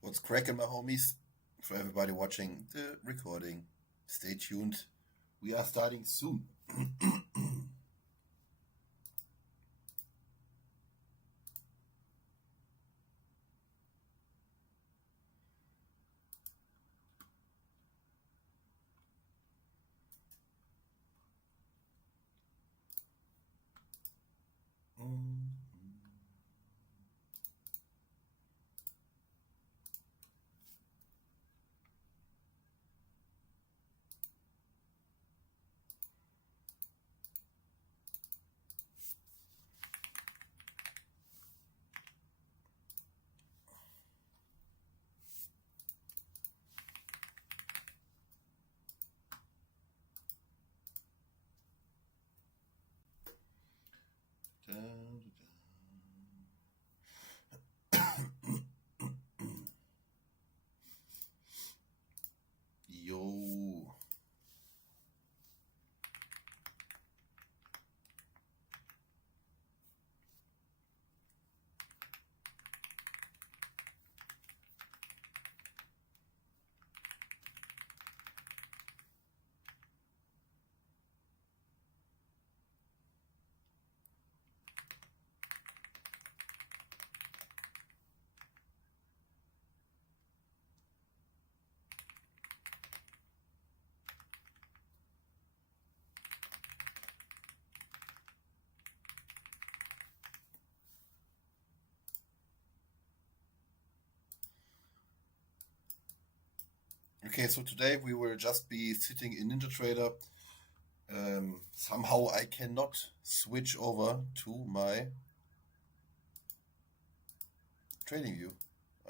What's cracking, my homies? For everybody watching the recording, stay tuned. We are starting soon. Yo. Okay, so today we will just be sitting in NinjaTrader. Somehow I cannot switch over to my trading view.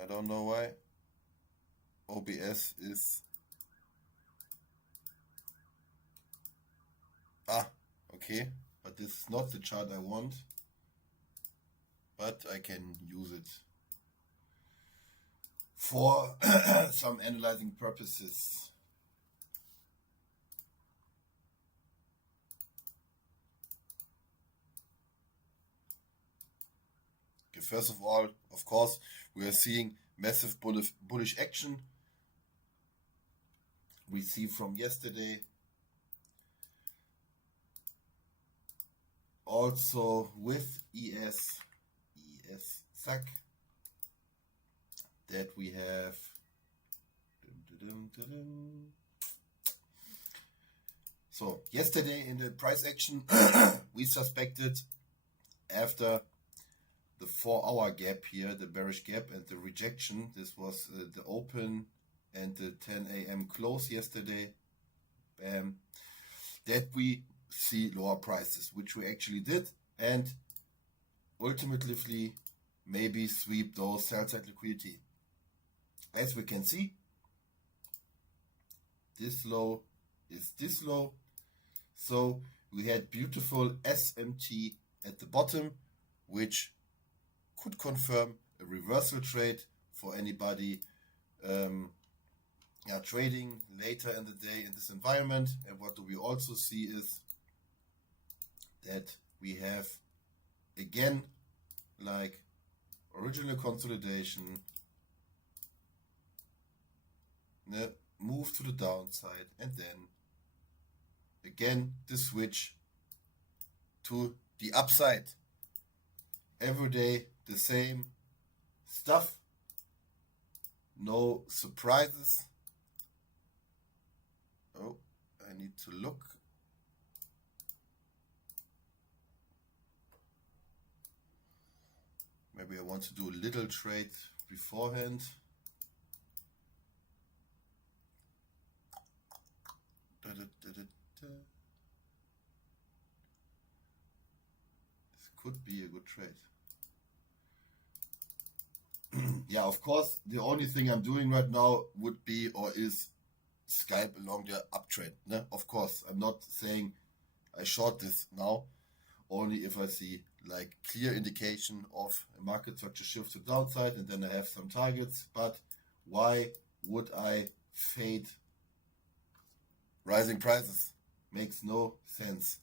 I don't know why. OBS is... okay, but this is not the chart I want, but I can use it for some analyzing purposes. Okay, first of all, of course, we are seeing massive bullish action. We see from yesterday, also with ES-SAC, that we have so yesterday in the price action we suspected, after the 4-hour gap here, the bearish gap and the rejection, this was the open and the 10 a.m. close yesterday, that we see lower prices, which we actually did, and ultimately maybe sweep those sell-side liquidity. As we can see, this low is this low, so we had beautiful SMT at the bottom, which could confirm a reversal trade for anybody trading later in the day in this environment. And what do we also see is that we have again, like original consolidation, move to the downside, and then again the switch to the upside. Every day the same stuff, no surprises. Oh, I need to look. Maybe I want to do a little trade beforehand. This could be a good trade. Yeah, of course, the only thing I'm doing right now would be, or is, Skype along the uptrend. Ne? Of course, I'm not saying I short this now, only if I see like clear indication of a market structure shift to downside, and then I have some targets. But why would I fade rising prices? Makes no sense.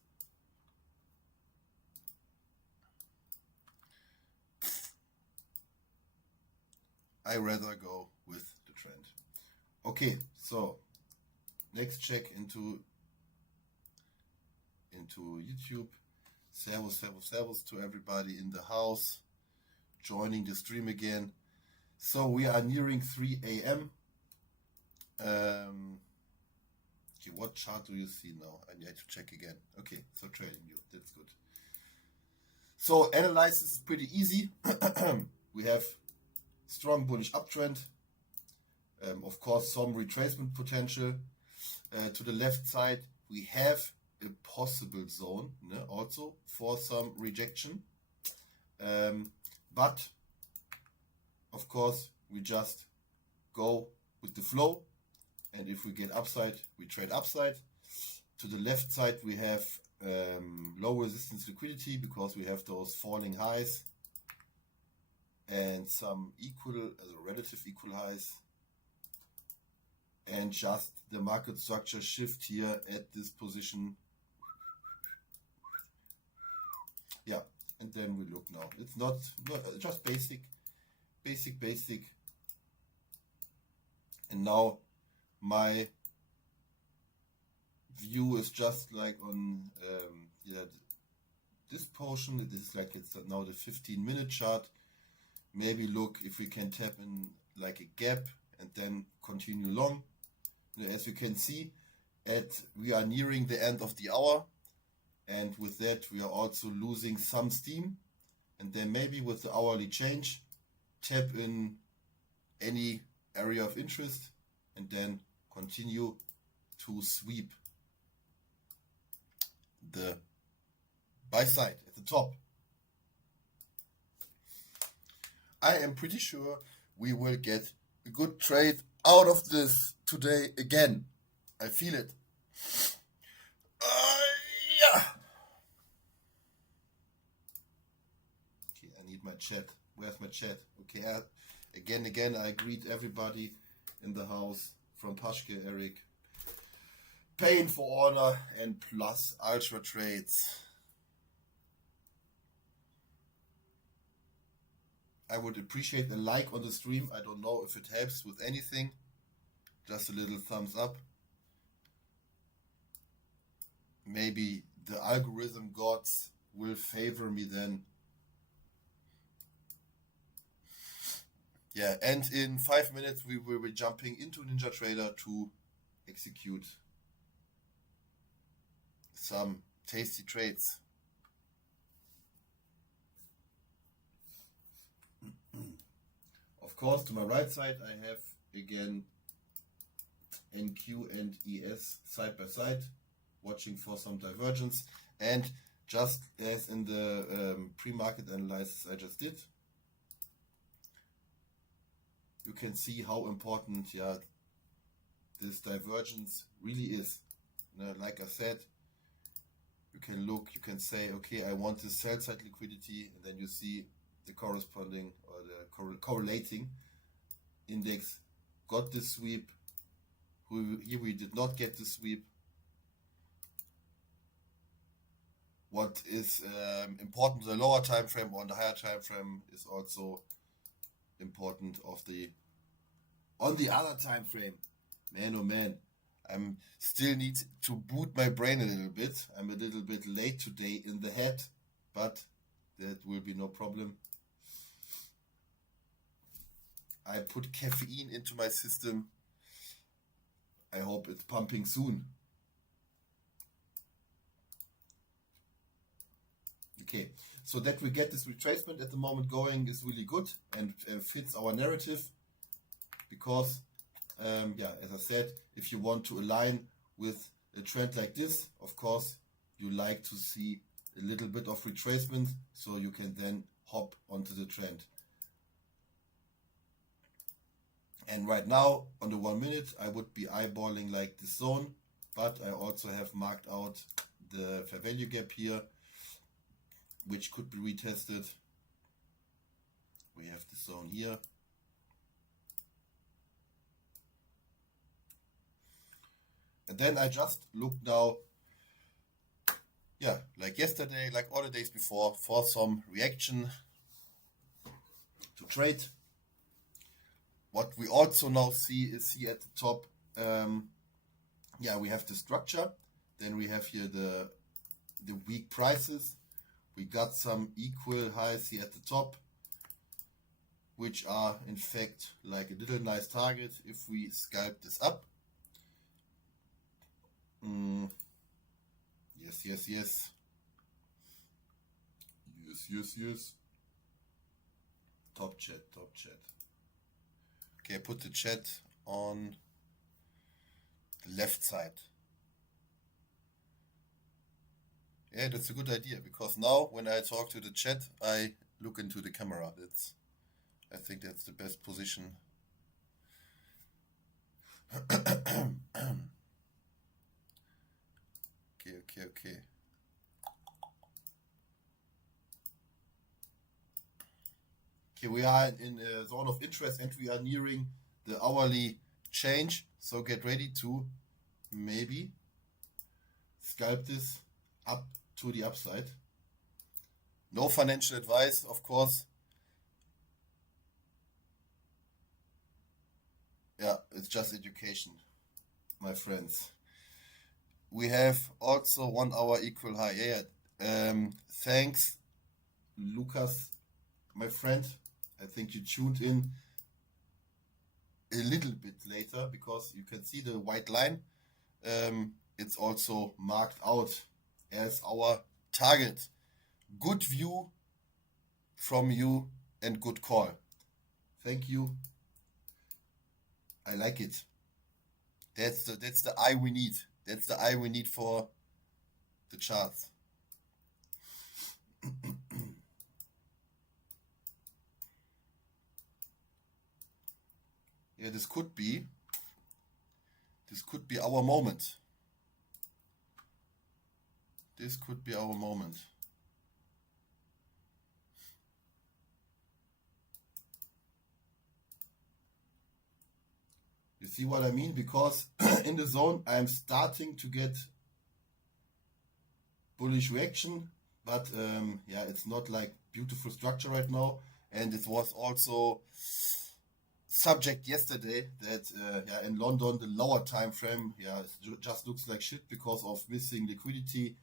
I rather go Okay, so next check into YouTube. Servus to everybody in the house joining the stream again. So we are nearing 3 a.m. Okay, what chart do you see now? I need to check again. Okay, so trading view, that's good. So analysis is pretty easy. We have strong bullish uptrend. Of course, some retracement potential. To the left side, we have a possible zone, also for some rejection. But of course, we just go with the flow. And if we get upside, we trade upside. To the left side, we have low resistance liquidity because we have those falling highs and some relative equal highs. And just the market structure shift here at this position. Yeah, and then we look now. It's not just basic. And now my view is just like on this portion. It is like it's now the 15-minute chart. Maybe look if we can tap in like a gap and then continue long. As you can see, we are nearing the end of the hour, and with that we are also losing some steam. And then maybe with the hourly change, tap in any area of interest and then continue to sweep the buy side at the top. I am pretty sure we will get a good trade out of this today again. I feel it. Yeah. Okay, I need my chat. Where's my chat? Okay, again, I greet everybody in the house from Paschke, Eric, Paying for Order, and Plus Ultra Trades. I would appreciate a like on the stream. I don't know if it helps with anything. Just a little thumbs up. Maybe the algorithm gods will favor me then. Yeah, and in 5 minutes we will be jumping into NinjaTrader to execute some tasty trades. Of course, to my right side I have again NQ and ES side by side, watching for some divergence. And just as in the pre-market analysis I just did, you can see how important this divergence really is. Like I said, you can look, you can say, okay, I want the sell side liquidity, and then you see the corresponding or the correlating index got the sweep. Here we did not get the sweep. What is important on the lower time frame or on the higher time frame is also important on the other time frame. Man, oh man, I'm still need to boot my brain a little bit. I'm a little bit late today in the head, but that will be no problem. I put caffeine into my system. I hope it's pumping soon. Okay, so that we get this retracement at the moment going is really good and fits our narrative, because as I said, if you want to align with a trend like this, of course you like to see a little bit of retracement so you can then hop onto the trend. And right now on the 1 minute I would be eyeballing like this zone, but I also have marked out the fair value gap here, which could be retested. We have the zone here. And then I just look now, like yesterday, like all the days before, for some reaction to trade. what we also now see is here at the top, we have the structure. Then we have here the weak prices. We got some equal highs here at the top, which are in fact like a little nice target if we scalp this up. Yes. Top chat. Okay, put the chat on the left side. Yeah, that's a good idea, because now when I talk to the chat, I look into the camera. I think that's the best position. Okay. Okay, we are in a zone of interest and we are nearing the hourly change. So get ready to maybe scalp this up to the upside. No financial advice, of course. Yeah, it's just education, my friends. We have also 1 hour equal high. Thanks, Lucas, my friend. I think you tuned in a little bit later because you can see the white line. It's also marked out as our target. Good view from you and good call. Thank you. I like it. That's the eye we need. That's the eye we need for the charts. Yeah, this could be our moment. This could be our moment. You see what I mean? Because in the zone, I'm starting to get bullish reaction, but it's not like beautiful structure right now. And it was also subject yesterday that in London, the lower time frame it just looks like shit because of missing liquidity,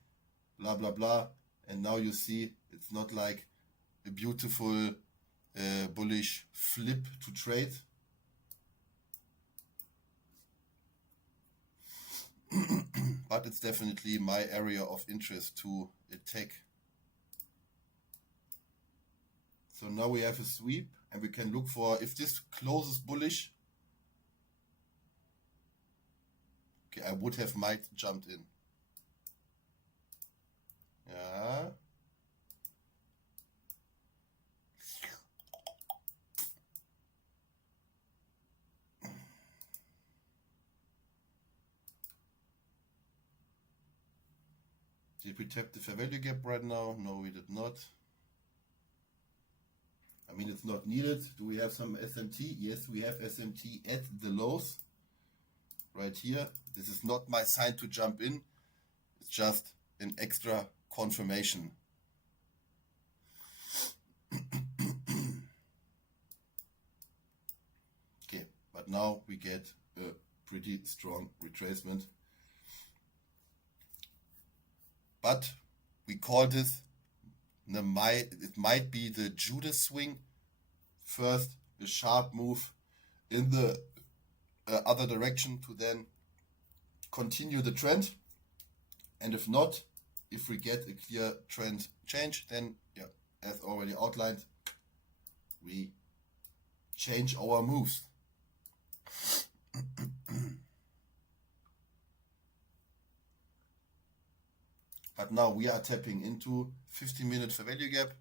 blah, blah, blah. And now you see it's not like a beautiful bullish flip to trade. But it's definitely my area of interest to attack. So now we have a sweep and we can look for, if this closes bullish, okay, I would have might jumped in. Yeah. Did we tap the fair value gap right now? No, we did not. I mean, it's not needed. Do we have some SMT? Yes, we have SMT at the lows right here. This is not my sign to jump in. It's just an extra confirmation. Okay, but now we get a pretty strong retracement. But we call this, it might be the Judas swing. First, a sharp move in the other direction to then continue the trend. And if not, if we get a clear trend change, then, as already outlined, we change our moves. But now we are tapping into 15-minute fair value gap.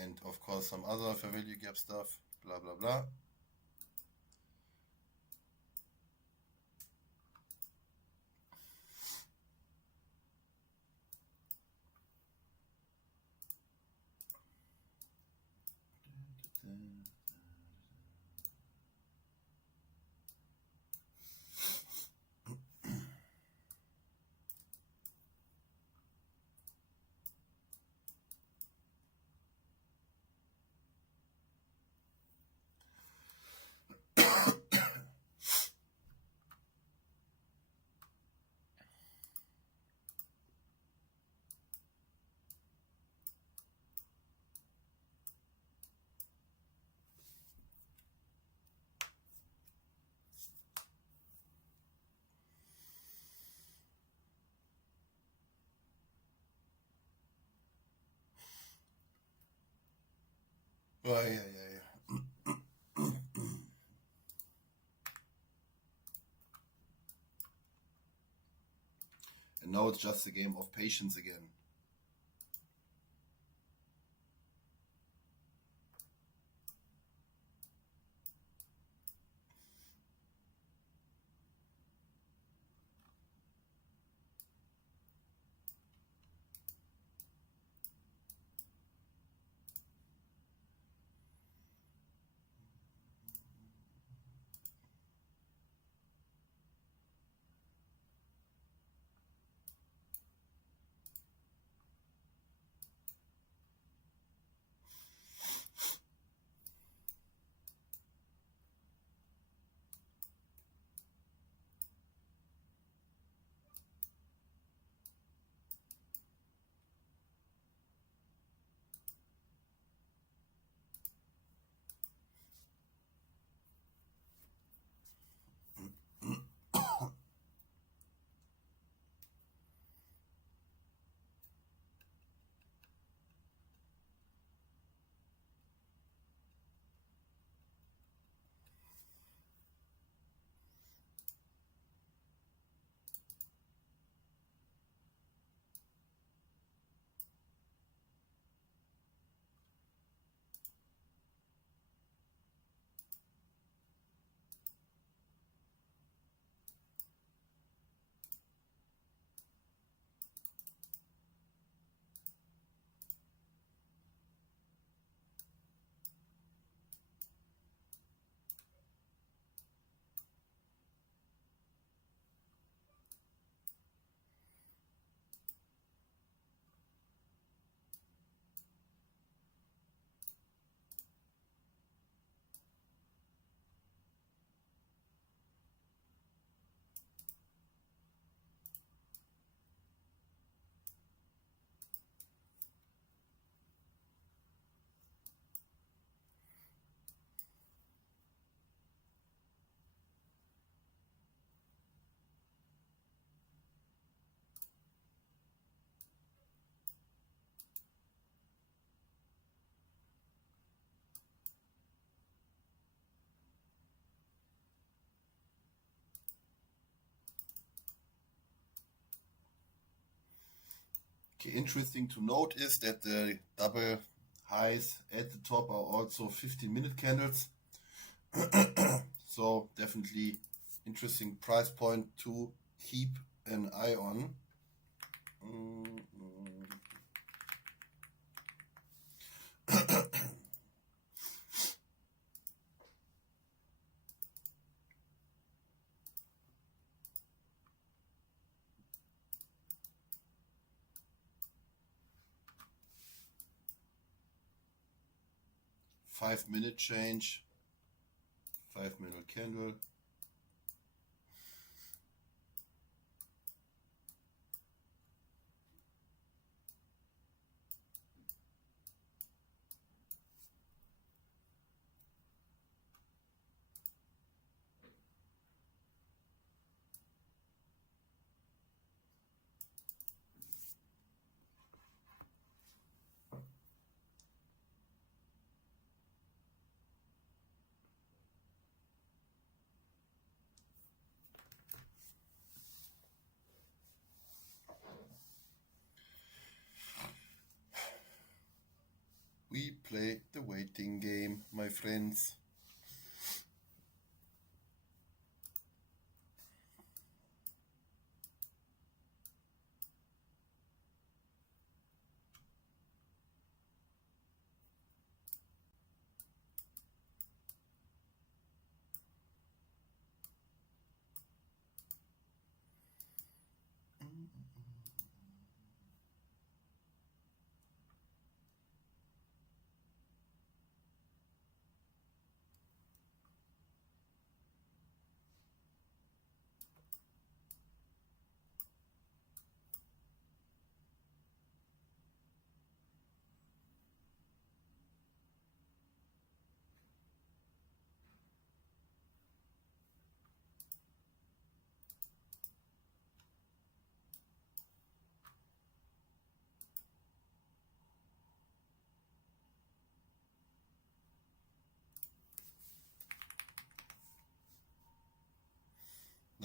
And of course some other fair value gap stuff, blah, blah, blah. Oh, yeah. And now it's just a game of patience again. Okay, interesting to note is that the double highs at the top are also 15-minute candles. So definitely interesting price point to keep an eye on. 5-minute change, 5-minute candle. We play the waiting game, my friends.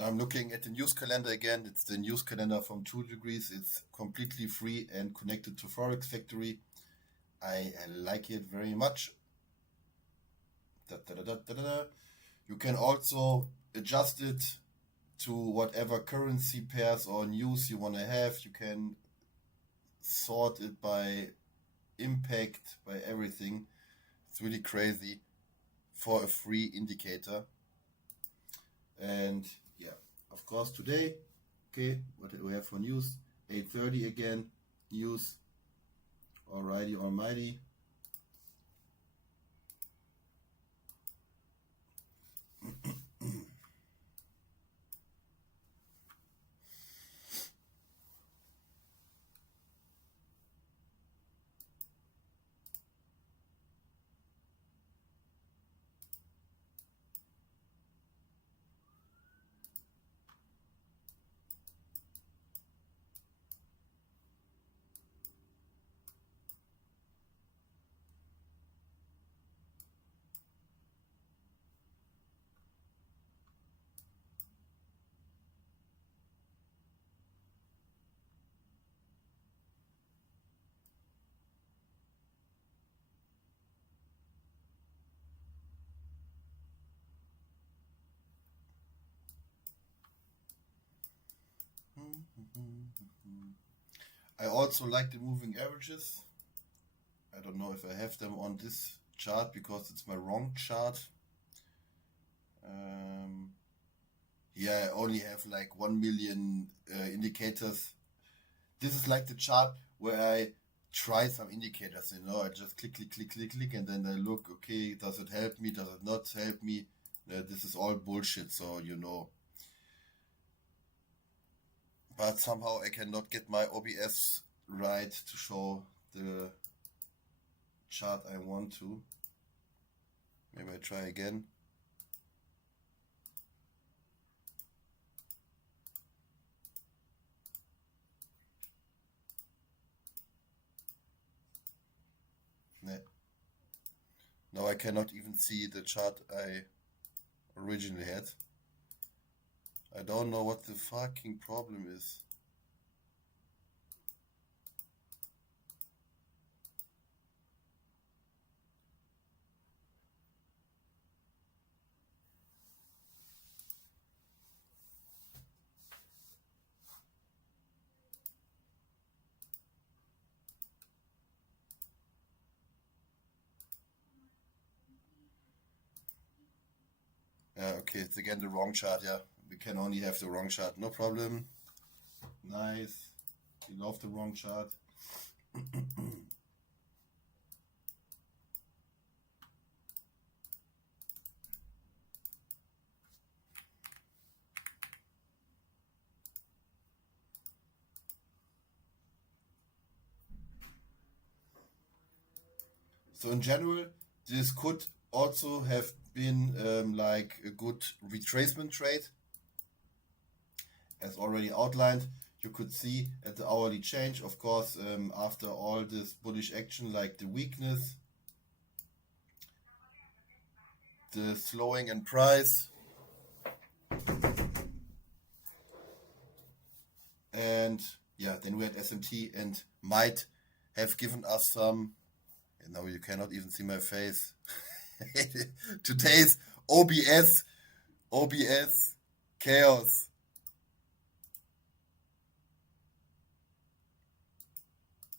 I'm looking at the news calendar again. It's the news calendar from 2 Degrees. It's completely free and connected to Forex Factory. I like it very much. You can also adjust it to whatever currency pairs or news you want to have. You can sort it by impact, by everything. It's really crazy for a free indicator. And yeah, of course today, okay, what do we have for news? 8:30 again, news. Alrighty, almighty. I also like the moving averages. I don't know if I have them on this chart because it's my wrong chart. Yeah, I only have like 1 million indicators. This is like the chart where I try some indicators, I just click, and then I look, okay, does it help me, does it not help me? This is all bullshit, so But somehow I cannot get my OBS right to show the chart I want to. Maybe I try again. Now I cannot even see the chart I originally had. I don't know what the fucking problem is. Okay, it's again the wrong chart, yeah. We can only have the wrong chart, no problem. Nice. We love the wrong chart. So in general, this could also have been like a good retracement trade. As already outlined, you could see at the hourly change, of course, after all this bullish action, like the weakness, the slowing in price, and yeah, then we had SMT and might have given us some, and now you cannot even see my face, today's OBS chaos.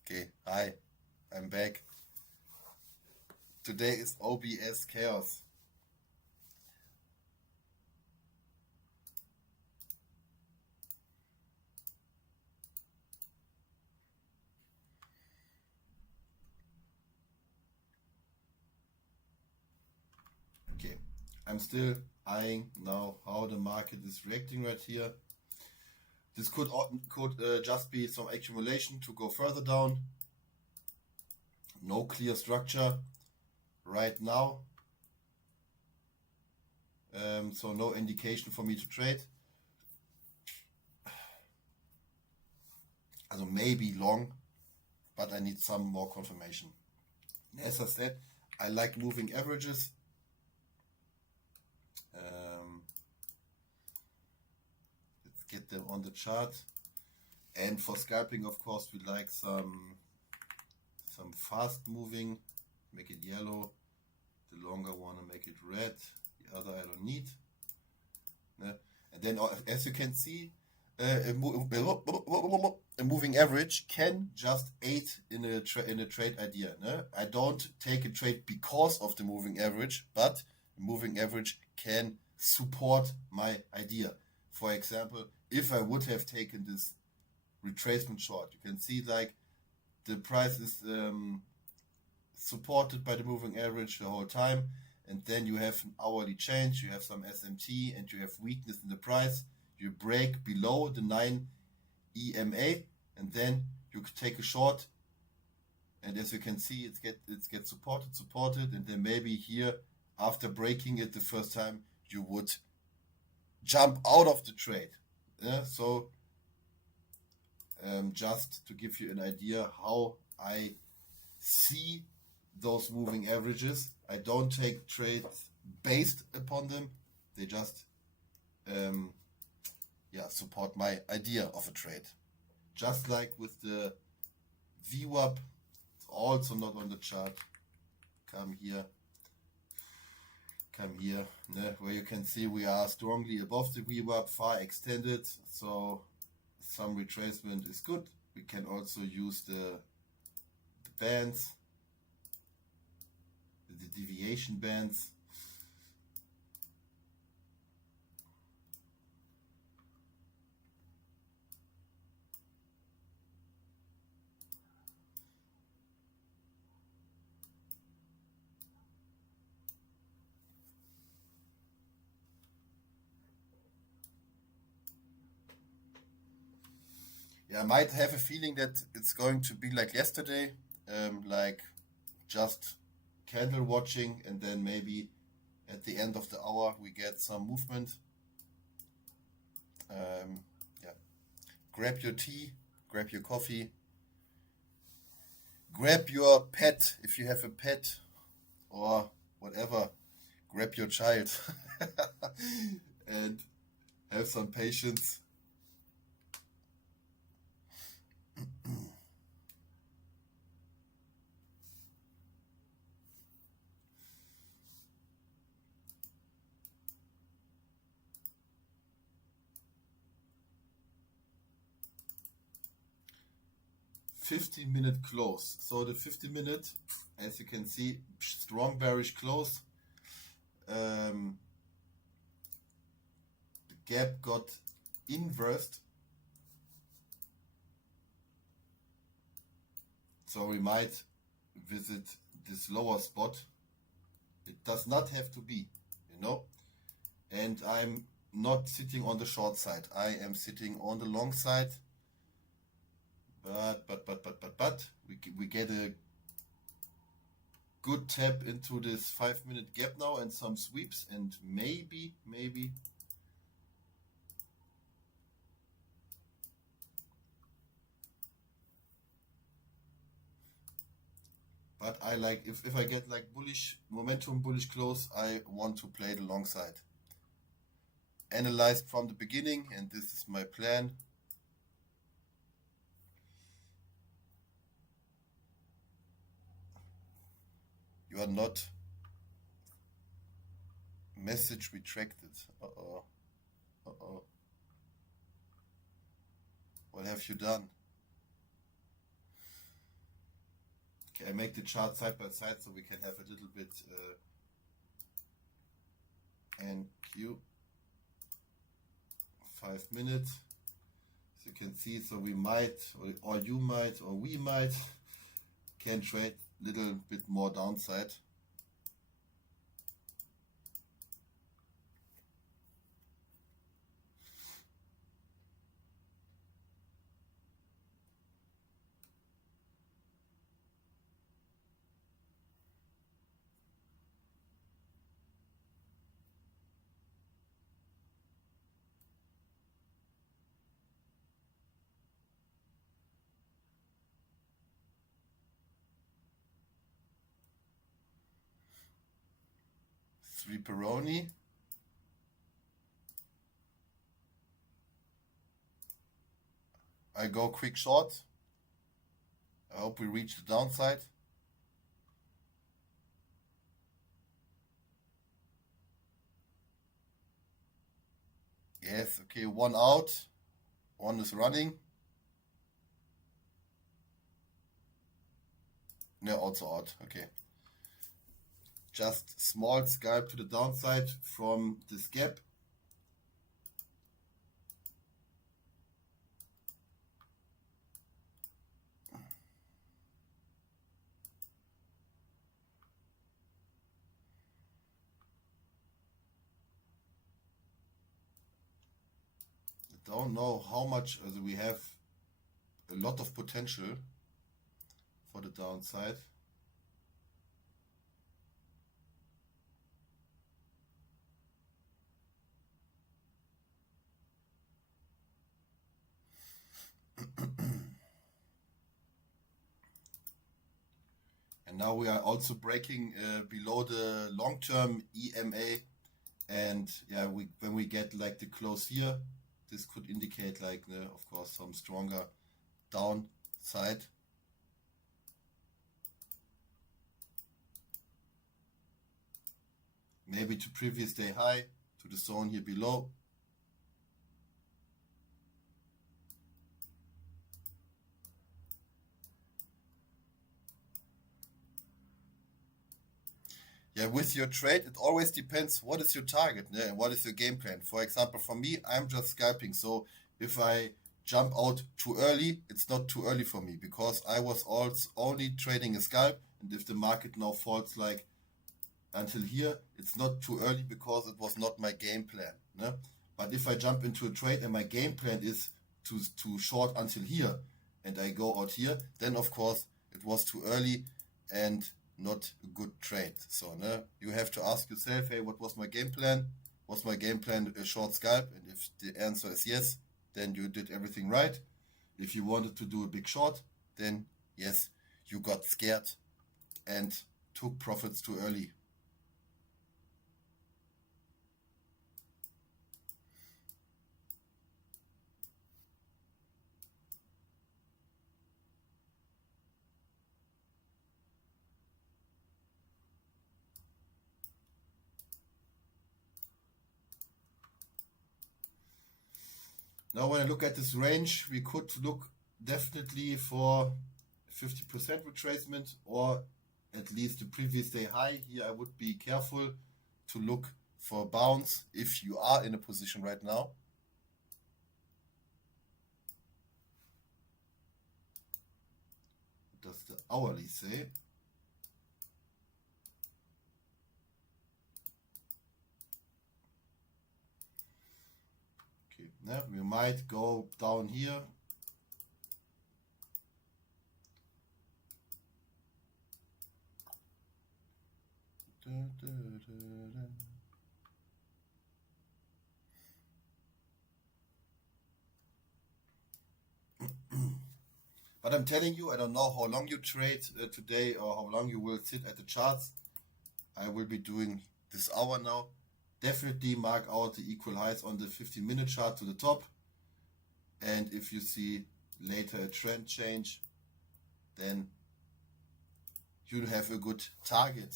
Okay, hi, I'm back. Today is OBS chaos. Okay, I'm still eyeing now how the market is reacting right here. This could just be some accumulation to go further down. No clear structure right now. So no indication for me to trade. Also maybe long, but I need some more confirmation. As I said, I like moving averages. on the chart. And for scalping, of course, we like some fast moving. Make it yellow. The longer one, I make it red. The other I don't need. And then, as you can see, a moving average can just aid in a trade idea. I don't take a trade because of the moving average, but the moving average can support my idea. For example, if I would have taken this retracement short, you can see like the price is supported by the moving average the whole time, and then you have an hourly change, you have some SMT, and you have weakness in the price. You break below the 9 EMA, and then you take a short, and as you can see, it gets supported, and then maybe here, after breaking it the first time, you would jump out of the trade. So just to give you an idea how I see those moving averages, I don't take trades based upon them. They just support my idea of a trade. Just like with the VWAP, it's also not on the chart. Come here, where you can see we are strongly above the VWAP, far extended, so some retracement is good. We can also use the bands, the deviation bands. I might have a feeling that it's going to be like yesterday, like just candle watching, and then maybe at the end of the hour we get some movement. Grab your tea, grab your coffee, grab your pet if you have a pet, or whatever. Grab your child and have some patience. $15-minute close. So the 50-minute, as you can see, strong bearish close. The gap got inversed. So we might visit this lower spot. It does not have to be, And I'm not sitting on the short side. I am sitting on the long side. But we get a good tap into this 5-minute gap now and some sweeps, and maybe but I like if I get like bullish momentum, bullish close, I want to play the long side. Analyzed from the beginning, and this is my plan. You are not message retracted. What have you done? Okay, I make the chart side by side so we can have a little bit NQ 5 minutes. As you can see, so we might, or you might, or we might can trade little bit more downside. Three Peroni. I go quick short. I hope we reach the downside. Yes, okay, one out. One is running. No, also out. Okay. Just small scalp to the downside from this gap. I don't know how much, we have a lot of potential for the downside. And now we are also breaking below the long-term EMA, and yeah, when we get like the close here, this could indicate like of course some stronger downside. Maybe to previous day high, to the zone here below. Yeah, with your trade, it always depends what is your target, né? And what is your game plan. For example, for me, I'm just scalping. So if I jump out too early, it's not too early for me because I was also only trading a scalp. And if the market now falls like until here, it's not too early because it was not my game plan. Né? But if I jump into a trade and my game plan is to short until here and I go out here, then of course it was too early and not a good trade. So you have to ask yourself, hey, what was my game plan? Was my game plan a short scalp? And if the answer is yes, then you did everything right. If you wanted to do a big short, then yes, you got scared and took profits too early. Now, when I look at this range, we could look definitely for 50% retracement or at least the previous day high. Here, I would be careful to look for a bounce if you are in a position right now. What does the hourly say? Okay, we might go down here. But I'm telling you, I don't know how long you trade today or how long you will sit at the charts. I will be doing this hour now. Definitely mark out the equal highs on the 15-minute chart to the top. And if you see later a trend change, then you have a good target.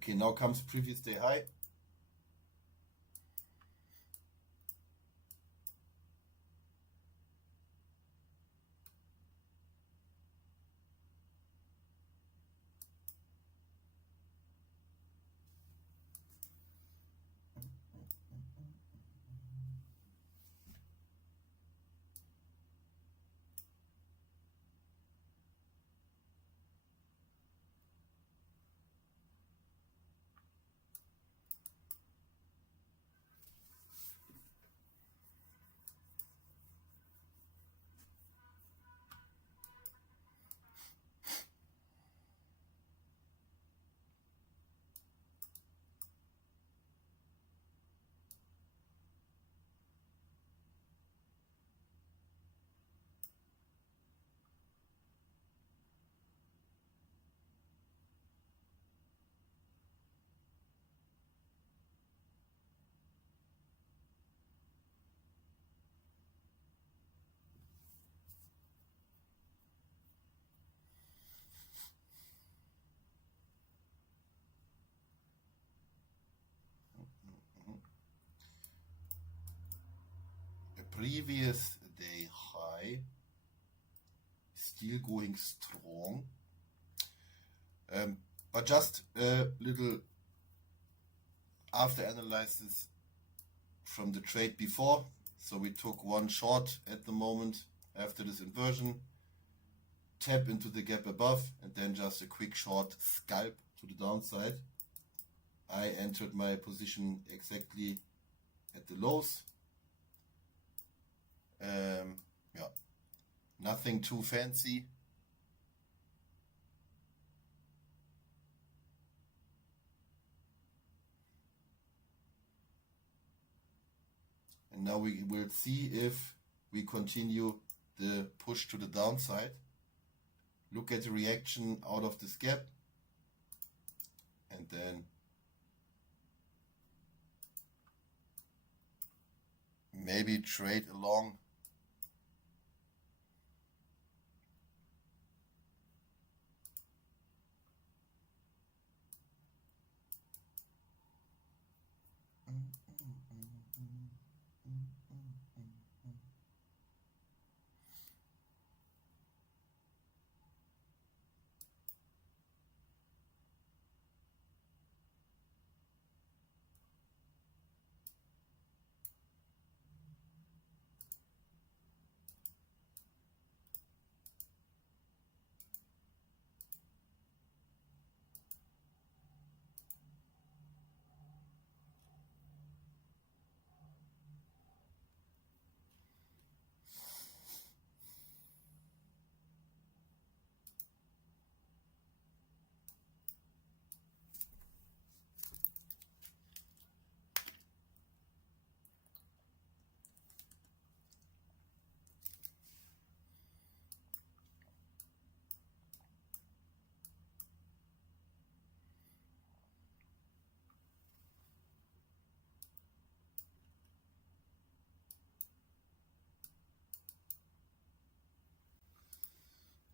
Okay, now comes previous day high. previous day high, still going strong, but just a little after analysis from the trade before. So we took one short at the moment after this inversion, tap into the gap above, and then just a quick short scalp to the downside. I entered my position exactly at the lows. Yeah, nothing too fancy. And now we will see if we continue the push to the downside. Look at the reaction out of this gap, and then maybe trade along.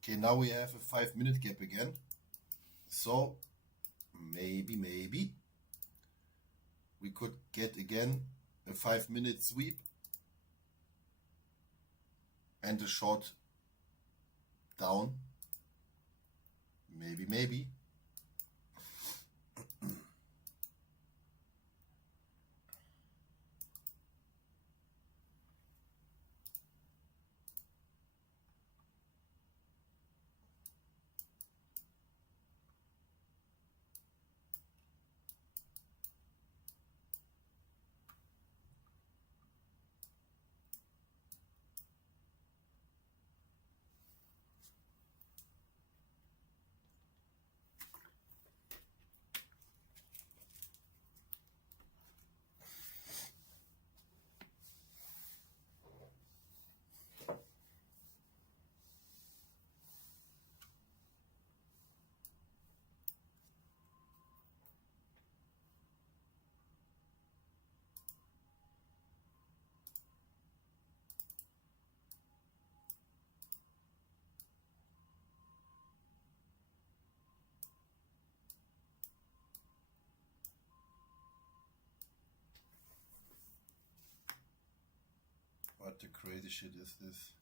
Okay, now we have a 5-minute gap again. So maybe we could get again a 5-minute sweep and a short down. Maybe. What the crazy shit is this?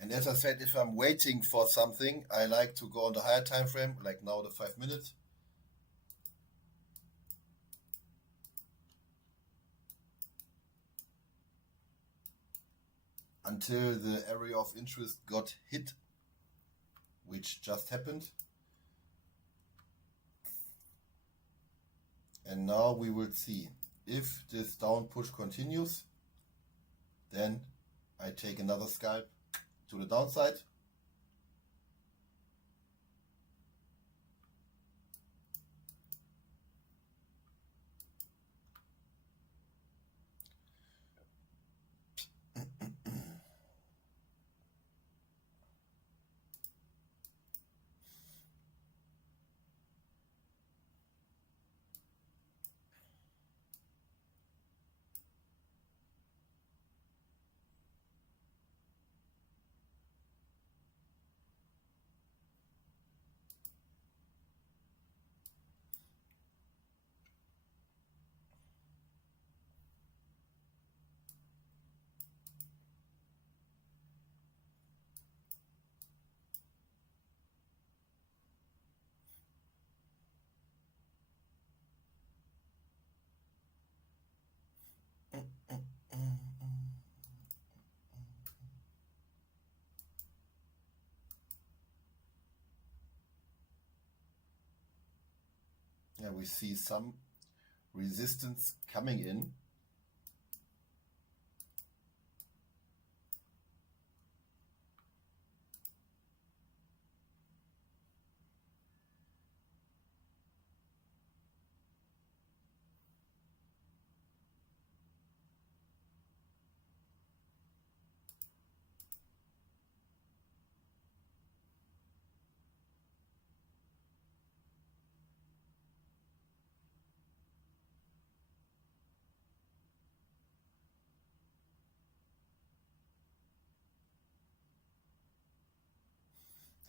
And as I said, if I'm waiting for something, I like to go on the higher time frame, like now the 5 minutes. Until the area of interest got hit, which just happened. And now we will see if this down push continues, then I take another scalp to the downside. Yeah, we see some resistance coming in.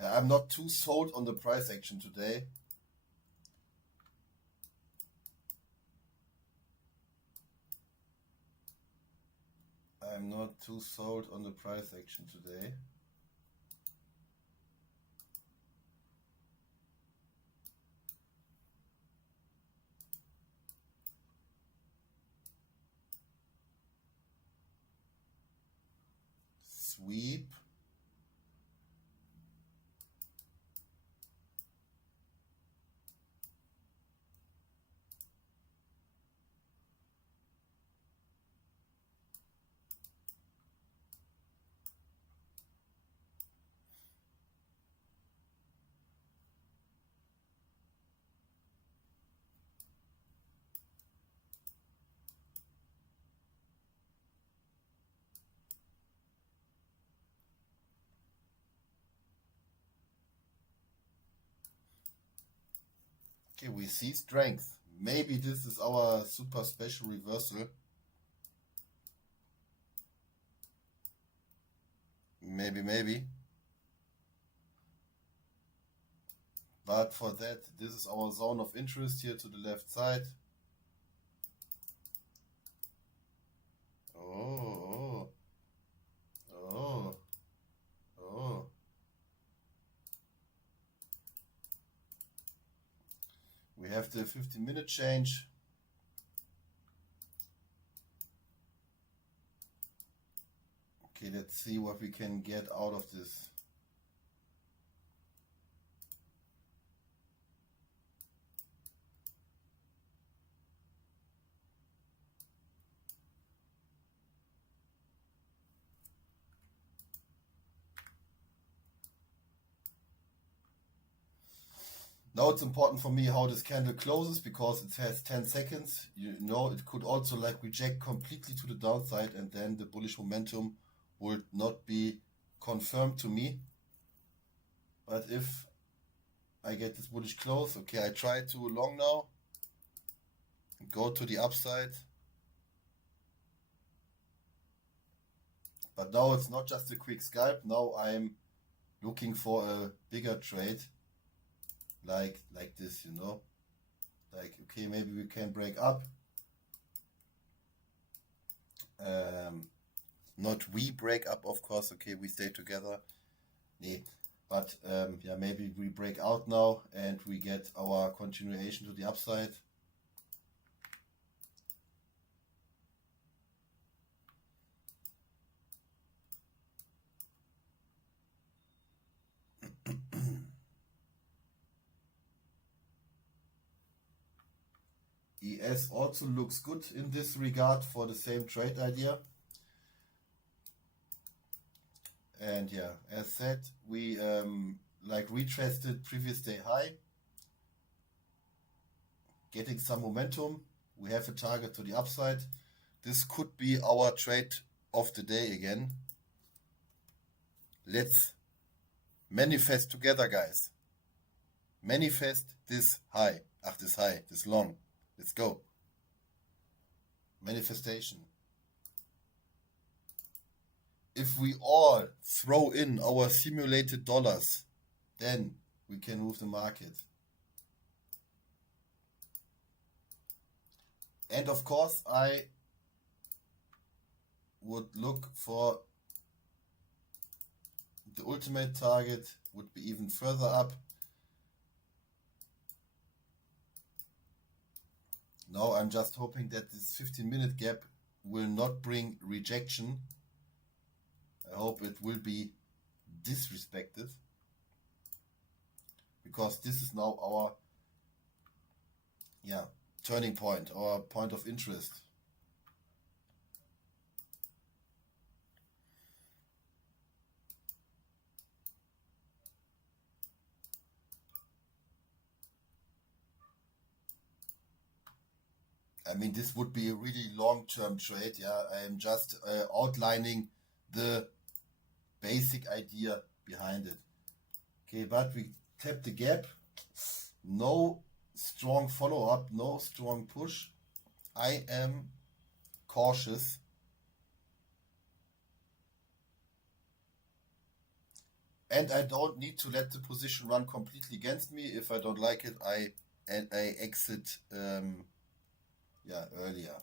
I'm not too sold on the price action today. I'm not too sold on the price action today. Sweep. Okay, we see strength. Maybe this is our super special reversal. Maybe. But for that, this is our zone of interest here to the left side. Oh. We have the 15-minute change. Okay, let's see what we can get out of this. Now it's important for me how this candle closes because it has 10 seconds. You know, it could also like reject completely to the downside and then the bullish momentum would not be confirmed to me. But if I get this bullish close, okay, I try to long now, go to the upside. But now it's not just a quick scalp. Now I'm looking for a bigger trade. Like this, you know, like, okay, maybe we can break up, not we break up, of course, okay, we stay together, but yeah, maybe we break out now and we get our continuation to the upside. ES also looks good in this regard for the same trade idea. And yeah, as said, we like retraced previous day high, getting some momentum. We have a target to the upside. This could be our trade of the day again. Let's manifest together, guys. Manifest this high. This long. Let's go. Manifestation. If we all throw in our simulated dollars, then we can move the market. And of course, I would look for the ultimate target would be even further up. Now I'm just hoping that this 15-minute gap will not bring rejection. I hope it will be disrespected, because this is now our yeah, turning point or point of interest. I mean, this would be a really long-term trade. Yeah, I am just outlining the basic idea behind it. Okay, but we tap the gap. No strong follow-up, no strong push. I am cautious. And I don't need to let the position run completely against me. If I don't like it, I exit yeah, earlier.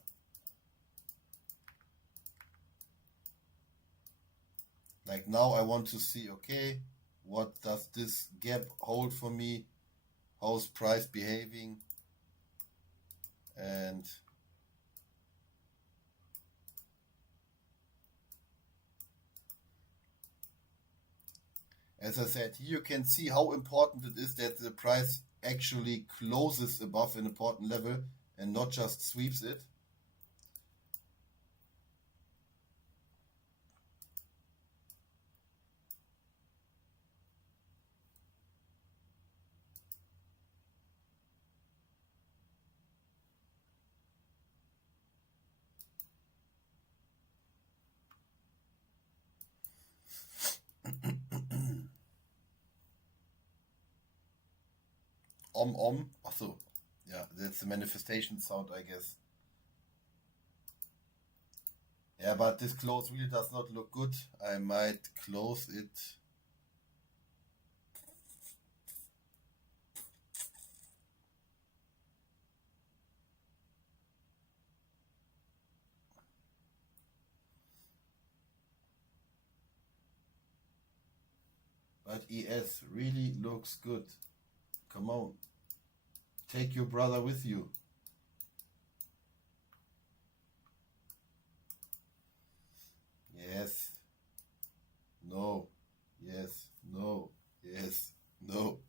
Like now I want to see, okay, what does this gap hold for me? How's price behaving? And as I said, here you can see how important it is that the price actually closes above an important level and not just sweeps it. Achso, yeah, that's the manifestation sound, I guess. Yeah, but this close really does not look good. I might close it. But ES really looks good. Come on. Take your brother with you. Yes. No. Yes. No. Yes. No.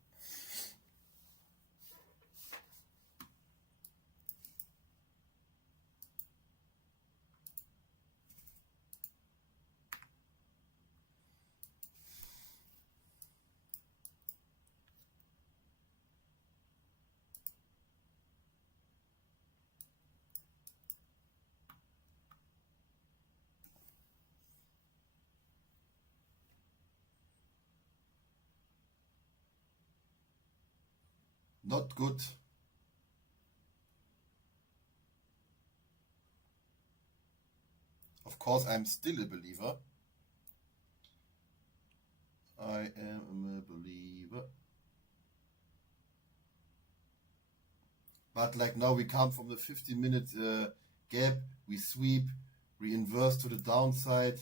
Not good. Of course, I'm still a believer. I am a believer. But like now we come from the 15-minute gap, we sweep, we inverse to the downside.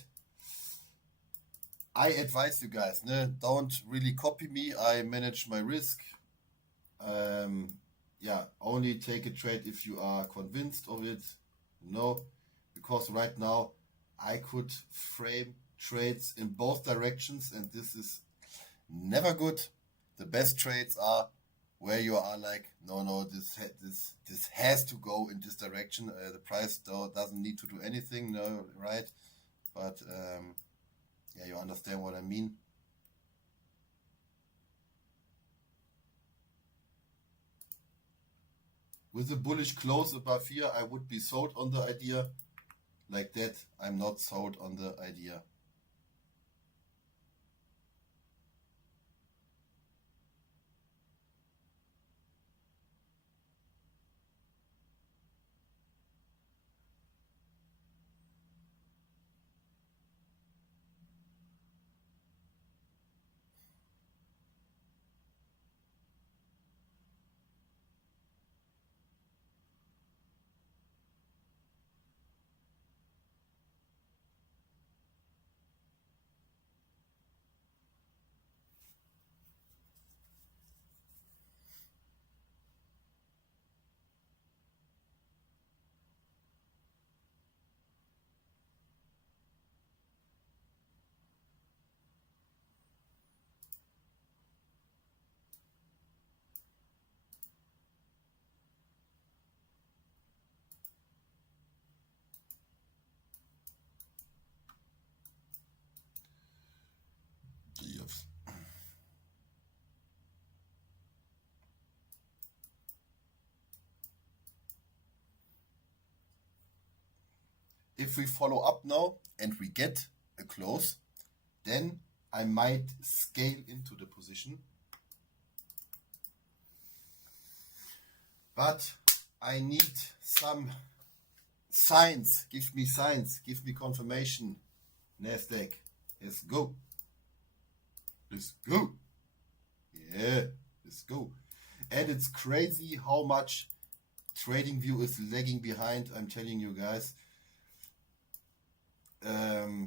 I advise you guys, don't really copy me. I manage my risk. Yeah, only take a trade if you are convinced of it. No, because right now I could frame trades in both directions, and this is never good. The best trades are where you are like, no, this has to go in this direction. The price doesn't need to do anything, no, right? But yeah, you understand what I mean. With a bullish close above here, I would be sold on the idea. Like that, I'm not sold on the idea. if we follow up now and we get a close, then I might scale into the position. But I need some signs. Give me signs. Give me confirmation. NASDAQ. Let's go. Let's go. Yeah, let's go. And it's crazy how much TradingView is lagging behind. I'm telling you guys.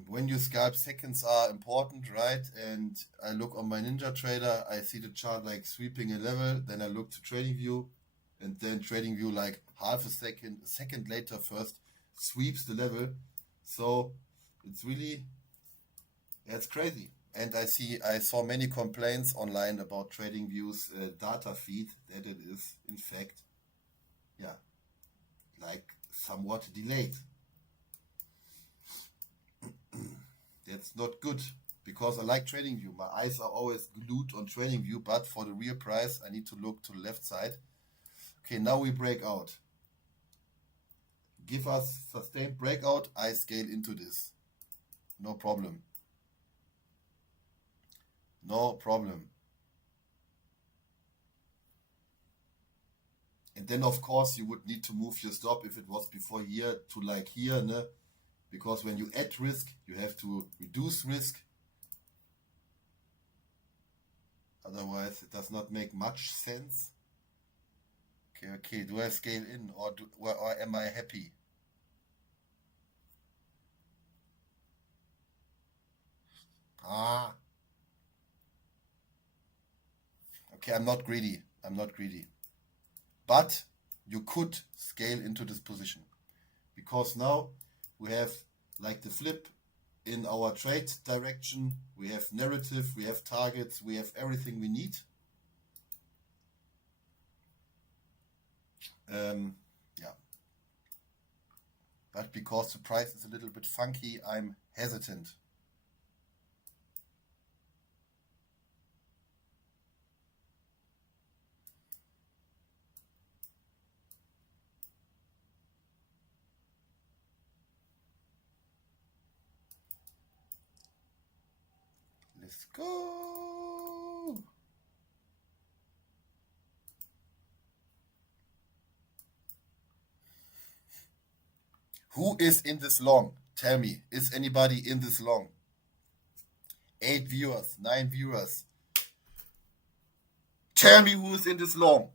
When you scalp, seconds are important, right? And I look on my NinjaTrader, I see the chart like sweeping a level, then I look to TradingView, and then TradingView like half a second later first sweeps the level. So it's really, it's crazy. And I saw many complaints online about TradingView's data feed, that it is in fact, yeah, like somewhat delayed. That's not good, because I like TradingView. My eyes are always glued on TradingView, but for the real price, I need to look to the left side. Okay, now we break out. Give us sustained breakout, I scale into this. No problem. No problem. And then, of course, you would need to move your stop if it was before here to like here, ne? Because when you add risk, you have to reduce risk. Otherwise, it does not make much sense. Okay, do I scale in or am I happy? Okay, I'm not greedy. But you could scale into this position, because now we have like the flip in our trade direction. We have narrative, we have targets, we have everything we need. Yeah. But because the price is a little bit funky, I'm hesitant. Let's go. Who is in this long? Tell me, is anybody in this long? 8 viewers, 9 viewers. Tell me who is in this long.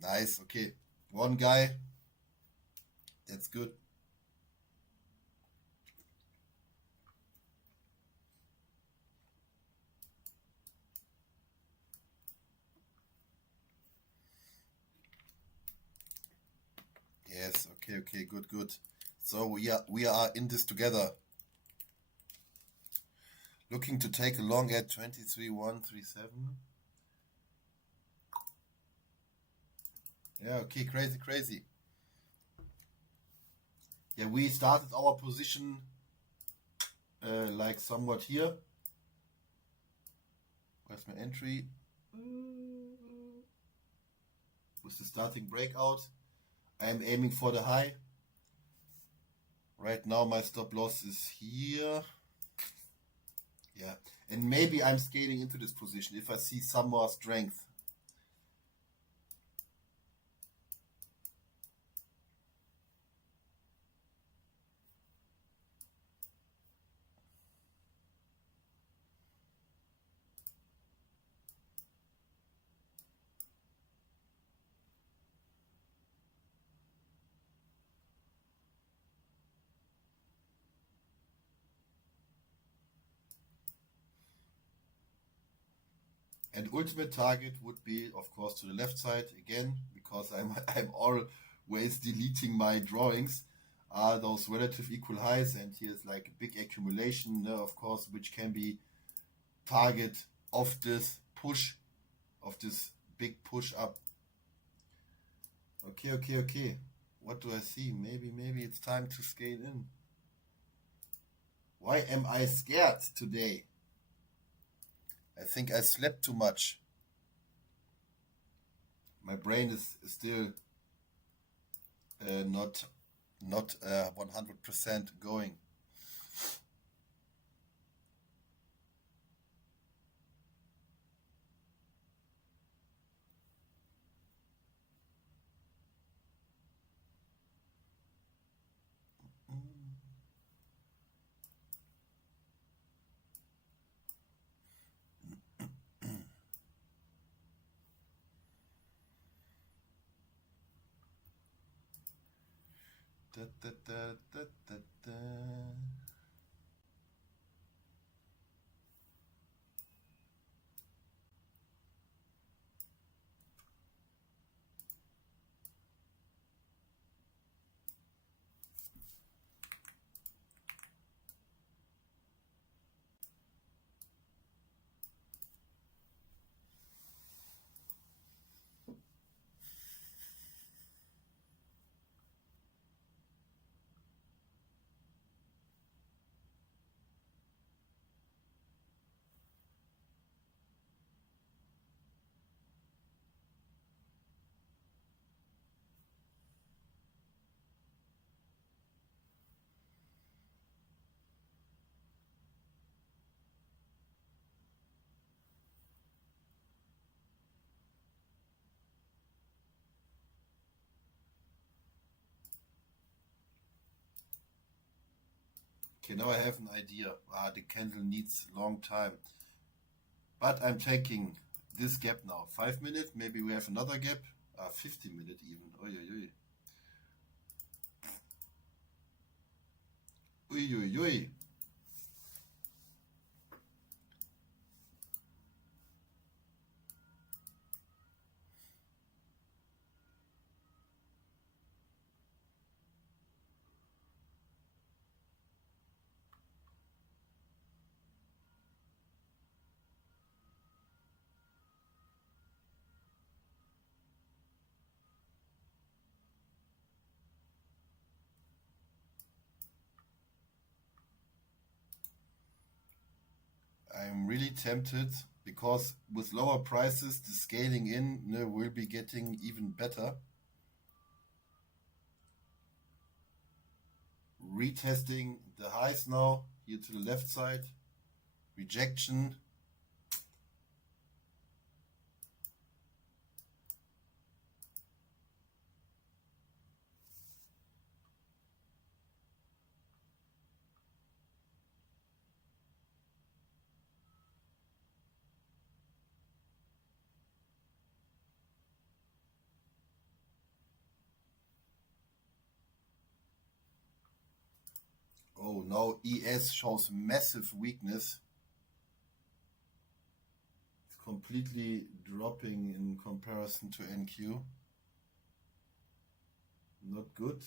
Nice, okay. One guy. That's good. Yes, okay, good. So we are in this together. Looking to take a long at 23,137. Yeah, okay, crazy. Yeah, we started our position like somewhat here. Where's my entry? With the starting breakout. I am aiming for the high. Right now my stop loss is here. Yeah, and maybe I'm scaling into this position if I see some more strength. And ultimate target would be, of course, to the left side again, because I'm always deleting my drawings. Are those relative equal highs, and here's like a big accumulation, of course, which can be target of this push, of this big push up. Okay. What do I see? Maybe it's time to scale in. Why am I scared today? I think I slept too much. My brain is still not 100% going. Da, da, da, da, da, da. Okay, now I have an idea. The candle needs long time. But I'm taking this gap now. 5 minutes, maybe we have another gap. 15 minutes even. Oi, oi, oi. Ui, ui, ui. I'm really tempted because with lower prices, the scaling in will be getting even better. Retesting the highs now, here to the left side. Rejection. Oh, now ES shows massive weakness. It's completely dropping in comparison to NQ. Not good.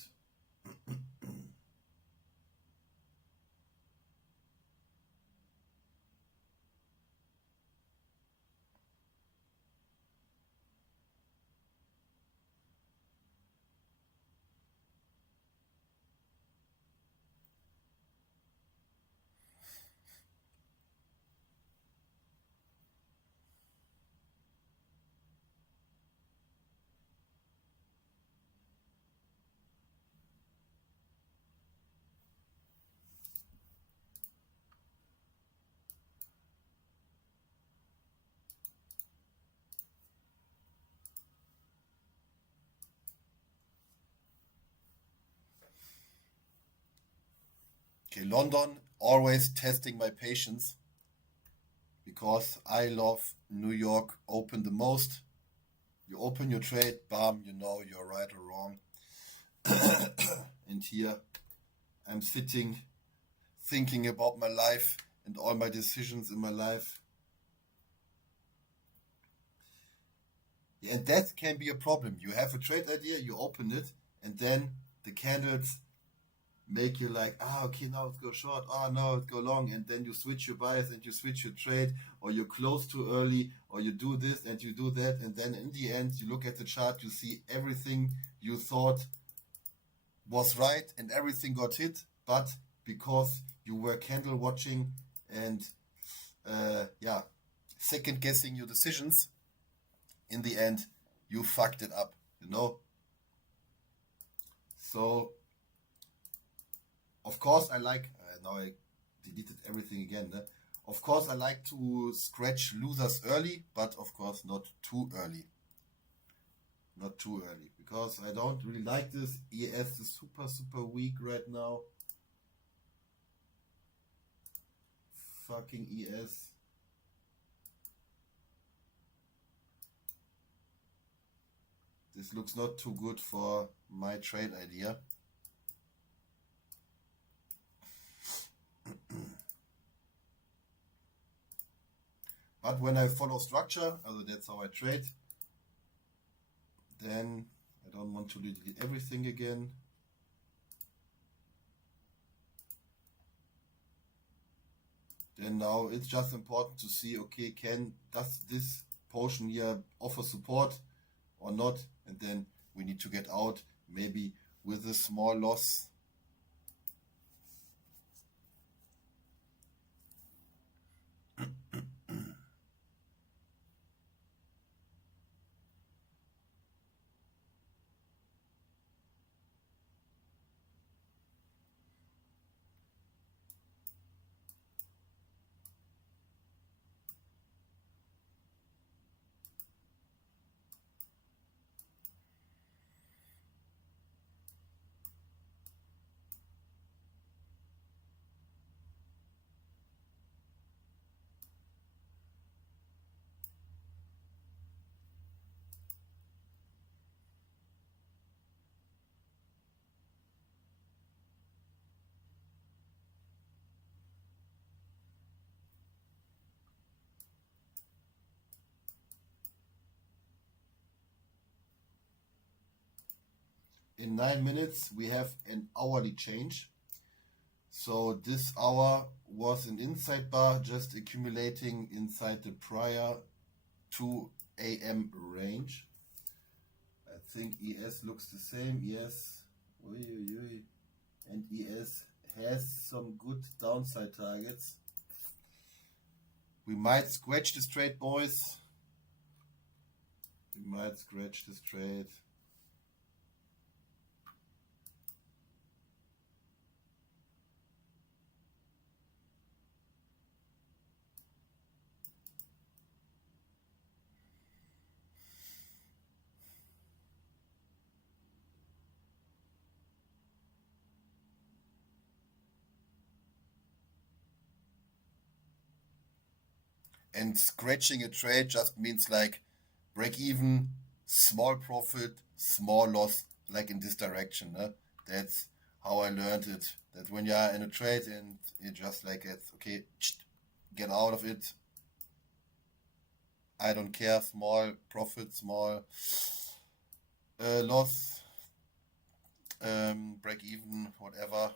Okay, London, always testing my patience because I love New York open the most. You open your trade, bam, you know you're right or wrong. And here I'm sitting, thinking about my life and all my decisions in my life. And that can be a problem. You have a trade idea, you open it, and then the candles make you like, okay, now it go short, no, it go long, and then you switch your bias and you switch your trade, or you close too early, or you do this and you do that, and then in the end you look at the chart, you see everything you thought was right and everything got hit, but because you were candle watching and second guessing your decisions, in the end you fucked it up, you know. So of course I like, now I deleted everything again. Of course I like to scratch losers early, but of course not too early. Not too early, because I don't really like this. ES is super weak right now. Fucking ES. This looks not too good for my trade idea. But when I follow structure, that's how I trade, then I don't want to delete everything again. Then now it's just important to see, okay, does this portion here offer support or not? And then we need to get out, maybe with a small loss. In 9 minutes, we have an hourly change. So this hour was an inside bar, just accumulating inside the prior 2 AM range. I think ES looks the same. ES, and ES has some good downside targets. We might scratch this trade, boys. We might scratch this trade. And scratching a trade just means like break even, small profit, small loss, like in this direction. That's how I learned it. That when you're in a trade and it just like it's okay, get out of it. I don't care, small profit, small loss, break even, whatever.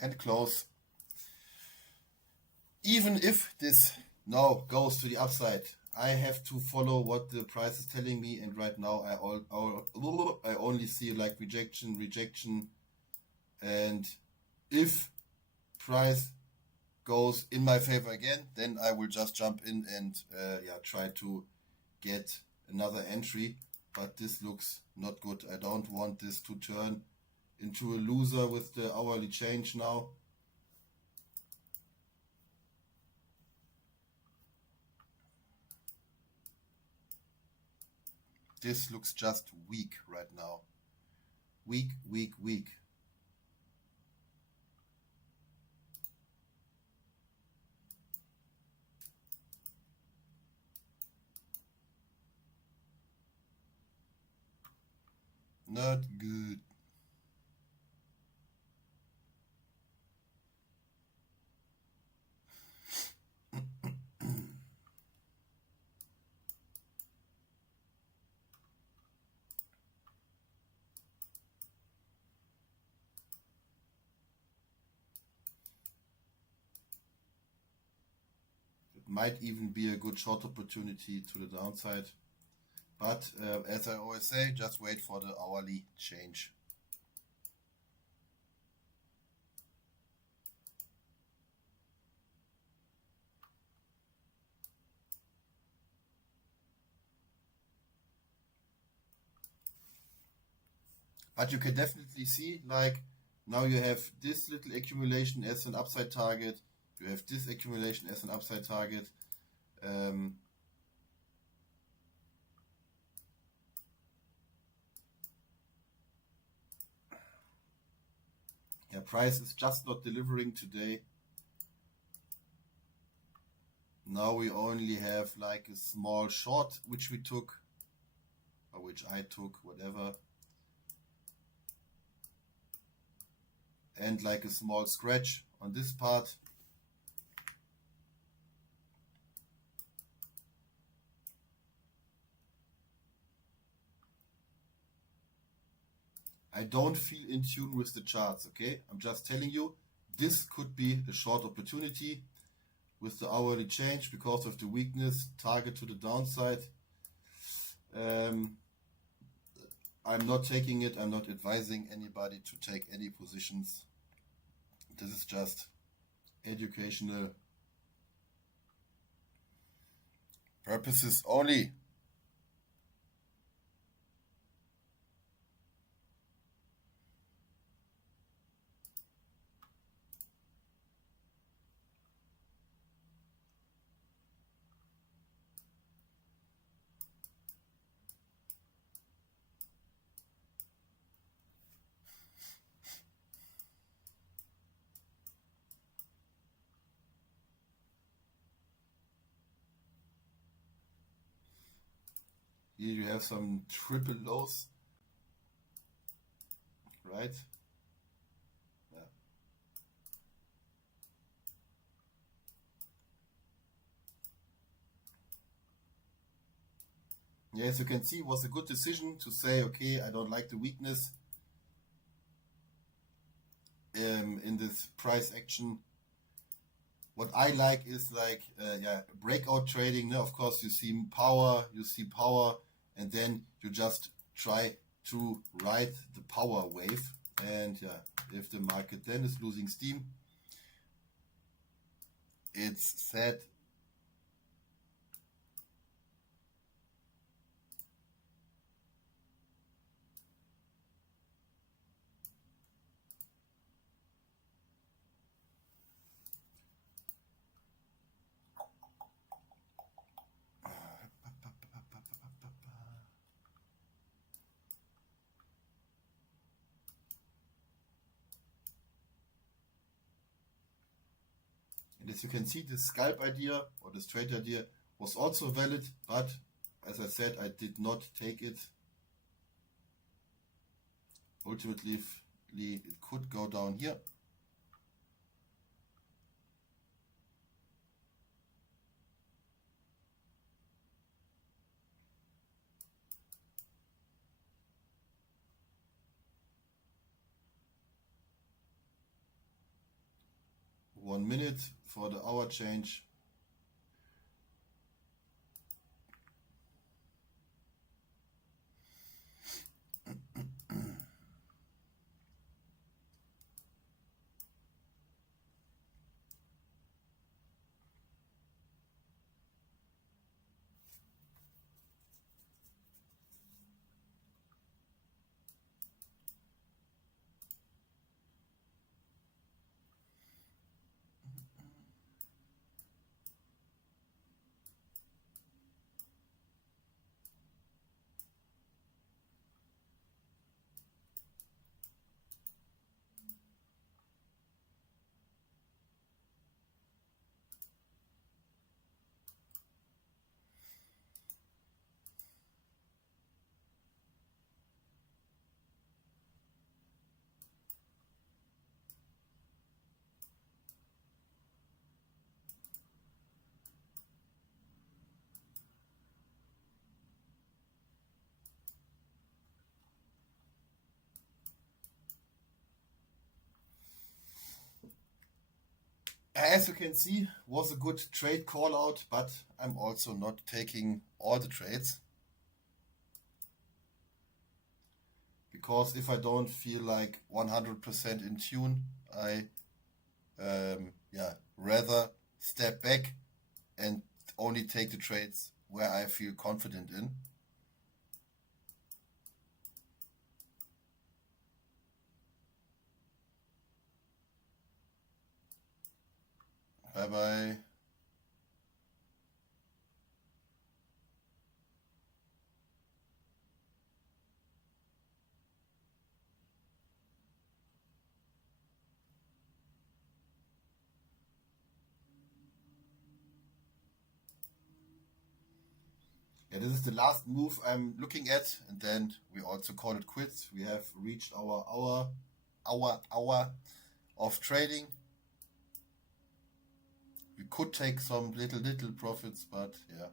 And close. Even if this now goes to the upside, I have to follow what the price is telling me, and right now I only see like rejection, and if price goes in my favor again, then I will just jump in and try to get another entry. But this looks not good. I don't want this to turn into a loser with the hourly change now. This looks just weak right now. Weak, weak, weak. Not good. It might even be a good short opportunity to the downside. But as I always say, just wait for the hourly change. But you can definitely see, like, now you have this little accumulation as an upside target. You have this accumulation as an upside target. Price is just not delivering today. Now we only have like a small short, which we took, or which I took, whatever. And like a small scratch on this part. I don't feel in tune with the charts, okay? I'm just telling you, this could be a short opportunity with the hourly change because of the weakness, target to the downside. I'm not taking it. I'm not advising anybody to take any positions. This is just educational purposes only. Here you have some triple lows, right? Yeah, as you can see, it was a good decision to say, okay, I don't like the weakness in this price action. What I like is like, breakout trading. Of course, you see power, and then you just try to ride the power wave. And if the market then is losing steam, it's sad. And as you can see, this scalp idea or this trade idea was also valid, but as I said, I did not take it. Ultimately, it could go down here. One minute for the hour change. As you can see, was a good trade call out, but I'm also not taking all the trades. Because if I don't feel like 100% in tune, I rather step back and only take the trades where I feel confident in. Bye bye. Yeah, this is the last move I'm looking at, and then we also call it quits. We have reached our hour of trading. We could take some little profits, but yeah.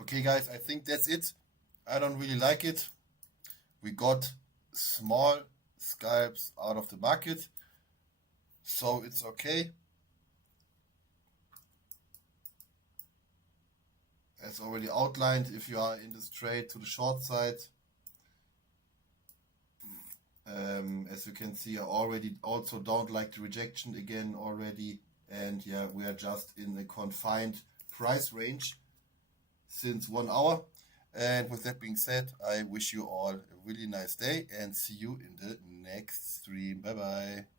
Okay, guys, I think that's it. I don't really like it. We got small scalps out of the market, so it's okay. As already outlined, if you are in this trade to the short side, as you can see, I already also don't like the rejection again already. And yeah, we are just in a confined price range since 1 hour. And with that being said, I wish you all a really nice day and see you in the next stream. Bye bye.